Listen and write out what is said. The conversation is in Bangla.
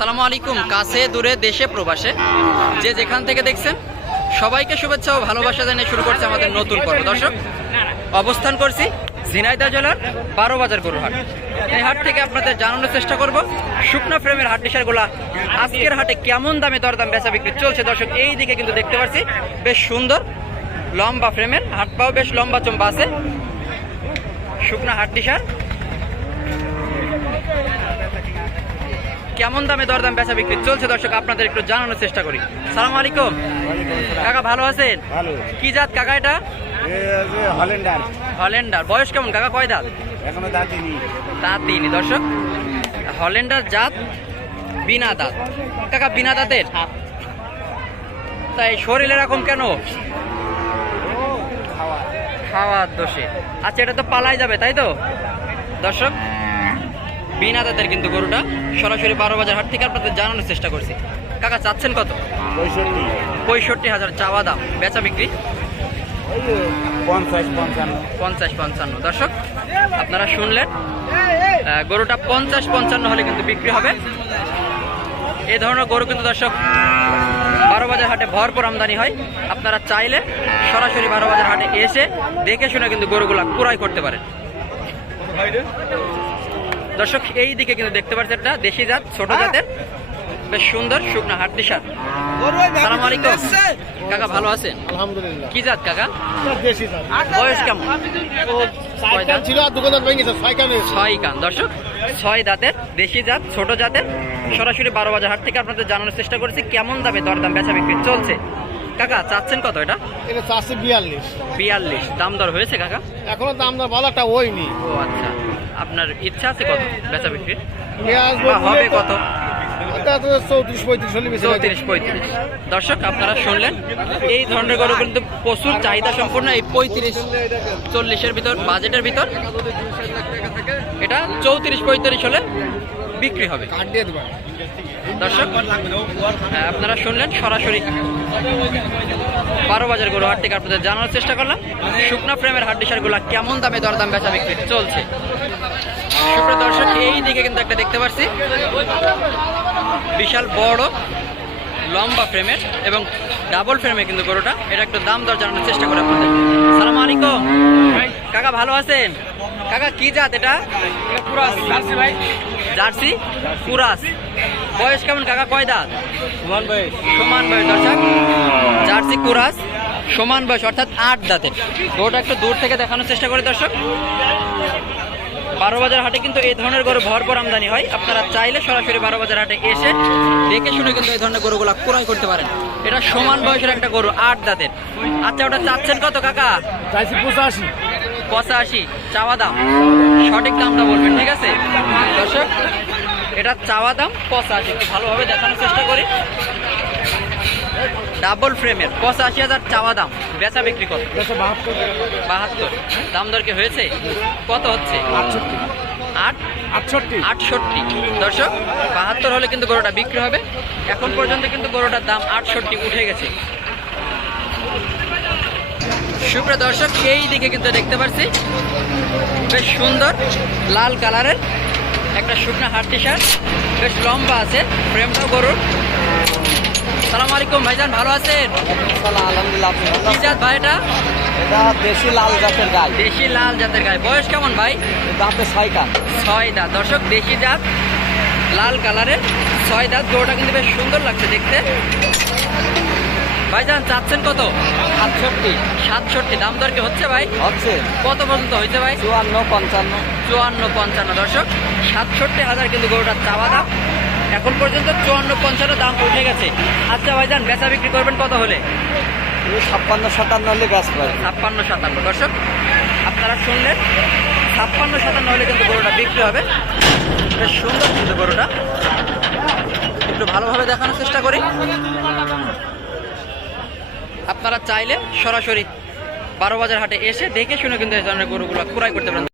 আসসালামু আলাইকুম, কাছে, দূরে, দেশে, প্রবাসে। যে যেখান থেকে দেখছেন, সবাইকে শুভেচ্ছা ও ভালোবাসা জানিয়ে শুরু করছে আমাদের নতুন পর্ব। দর্শক, অবস্থান করছি ঝিনাইদহ জেলার বারো বাজার গরুর হাট এই হাট থেকে আপনাদের জানানোর চেষ্টা করব, শুকনো ফ্রেমের হাটগুলা আজকের হাটে কেমন দামে দরদাম বেচা বিক্রি চলছে? দর্শক, এই দিকে কিন্তু দেখতে পাচ্ছি, বেশ সুন্দর, লম্বা ফ্রেমের হাট পাও, বেশ লম্বা চম্বা আছে। শুকনা হাট সার কেমন দামে দরদাম বেচা বিক্রি চলছে দর্শক আপনাদের একটু জানানোর চেষ্টা করি। সালাম আলাইকুম। কাকা ভালো আছেন? কি জাত কাকা এটা? হল্যান্ডার বয়স কেমন কাকা? কয় দাঁত? এখনও দাঁতিনি। দর্শক। হল্যান্ডার জাত বিনা দাঁত। কাকা বিনা দাঁতের? তাই শরীর এরকম কেন? খাওয়ার দোষে। আচ্ছা এটা তো পালাই যাবে তাই তো? দর্শক বিনা দাঁতের কিন্তু গরুটা সরাসরি বারো বাজার হাট থেকে আপনাদের জানানোর চেষ্টা করছি। কাকা চাচ্ছেন কত? পঁয়ষট্টি। হাজার চাওয়া দাম। বেচা বিক্রি? পঞ্চাশ পঞ্চান্ন। পঞ্চাশ পঞ্চান্ন। দর্শক আপনারা শুনলেন গরুটা পঞ্চাশ পঞ্চান্ন হলে কিন্তু বিক্রি হবে। এই ধরনের গরু কিন্তু দর্শক বারো বাজার হাটে ভরপুর আমদানি হয়। আপনারা চাইলে সরাসরি বারো বাজার হাটে এসে দেখে শুনে কিন্তু গরুগুলা ক্রয় করতে পারেন। দর্শক এই দিকে কিন্তু দেখতে পাচ্ছেন একটা দেশি জাত ছোট জাতের। বেশ সুন্দর শুকনা হাট সার সালাম আলাইকুম। কাকা ভালো আছেন? আলহামদুলিল্লাহ। কি জাত কাকা? দেশি দাম বয়স কেমন? সাইকেল ছিল আর দোকান ভেঙে গেছে সাইকেল ছয় কান। দর্শক ছয় দাঁতের দেশি জাত ছোট জাতের। সরাসরি বারো বাজার হাট থেকে আপনাদের জানানোর চেষ্টা করেছি কেমন দামে দরদাম বেচা বিক্রি চলছে? কাকা চাচ্ছেন কত এটা? এটা চারশো বিয়াল্লিশ। বিয়াল্লিশ। দাম দর হয়েছে কাকা? এখনও দাম দর একটা হয়নি। ও আচ্ছা। আপনার ইচ্ছা আছে কত বেচা বিক্রির পেঁয়াজ বা হবে কত? চৌত্রিশ পঁয়ত্রিশ দর্শক আপনারা শুনলেন এই ধরনের গরু কিন্তু প্রচুর চাহিদা সম্পূর্ণ এই পঁয়ত্রিশ চল্লিশের ভিতর বাজেটের ভিতর। এটা চৌত্রিশ পঁয়ত্রিশ হলে বিক্রি হবে। দর্শক হ্যাঁ, আপনারা শুনলেন সরাসরি বারো বাজার গরু হাট থেকে আপনাদের জানানোর চেষ্টা করলাম। শুকনা ফ্রেমের হাড্ডি সারগুলো কেমন দামে দরদাম বেচা বিক্রি চলছে? দর্শক এই দিকে কিন্তু একটা দেখতে পাচ্ছি বিশাল বড় লম্বা ফ্রেমের এবং ডাবল ফ্রেমে কিন্তু গরুটা। এটা একটু দাম দর জানানোর চেষ্টা করে আপনাদের। সালাম আলাইকুম। কাকা ভালো আছেন? কাকা কি জাত এটা? জার্সি কুরাস বয়স কেমন কাকা? কয় দাঁত? সমান বয়স। সমান বয়স দর্শক। জার্সি কুরাস সমান বয়স অর্থাৎ আট দাঁতের। গরুটা একটু দূর থেকে দেখানোর চেষ্টা করে দর্শক। বারো বাজার হাটে কিন্তু এই ধরনের গরু ভরপুর আমদানি হয়। আপনারা চাইলে সরাসরি বারো বাজার হাটে এসে দেখে শুনে কিন্তু এই ধরনের গরুগুলো ক্রয় করতে পারেন। এটা সমান বয়সের একটা গরু আট দাঁতের। আচ্ছা ওটা চাচ্ছেন কত কাকা? চাইছি পঁচাশি। পঁচাশি। চাওয়া দাম? সঠিক দামটা বলবেন ঠিক আছে? দর্শক এটা চাওয়া দাম পঁচাশি। ভালোভাবে দেখানোর চেষ্টা করি। ডাবল ফ্রেমের পঁচাশি হাজার চাওয়া দাম বেচা বিক্রি কত? বাহাত্তর। দাম দর কি হয়েছে? কত হচ্ছে? আট? আটষট্টি। আটষট্টি। দর্শক বাহাত্তর হলে কিন্তু গরুটা বিক্রি হবে। এখন পর্যন্ত কিন্তু গরুটার দাম আটষট্টি উঠে গেছে। সুপ্রিয় দর্শক এই দিকে কিন্তু দেখতে পাচ্ছি বেশ সুন্দর লাল কালারের একটা শুকনো হাট টি শার্ট বেশ লম্বা আছে ফ্রেমটাও গরুর। সালাম আলাইকুম ভাইজান ভালো আছেন? আলহামদুলিল্লাহ কি জাত ভাই এটা? এটা দেশি লাল জাতের গাই। দেশি লাল জাতের গায়ে বয়স কেমন ভাই? দাঁতে ছয় কান। ছয় দাঁত। দর্শক দেশি জাত লাল কালারের ছয় দাঁত। গরুটা কিন্তু বেশ সুন্দর লাগছে দেখতে। ভাইজান চাচ্ছেন কত? আটষট্টি সাতষট্টি। দাম দর কি হচ্ছে ভাই? হচ্ছে। কত পর্যন্ত হয়েছে ভাই? চুয়ান্ন পঞ্চান্ন। চুয়ান্ন পঞ্চান্ন। দর্শক সাতষট্টি হাজার কিন্তু গরুটার চাওয়া দাম। এখন পর্যন্ত চুয়ান্ন পঞ্চান্ন দাম উঠে গেছে। আচ্ছা ভাইজান বেচা বিক্রি করবেন কত হলে? ছাপ্পান্ন সাতান্ন হলে ব্যাস পাই ছাপ্পান্ন সাতান্ন। দর্শক আপনারা শুনলেন ছাপ্পান্ন সাতান্ন হলে কিন্তু গরুটা বিক্রি হবে। বেশ সুন্দর কিন্তু গরুটা। একটু ভালোভাবে দেখানোর চেষ্টা করি। আপনারা চাইলে সরাসরি বারো বাজার হাটে এসে দেখে শুনে কিন্তু এই ধরনের গরুগুলো ক্রয় করতে পারেন।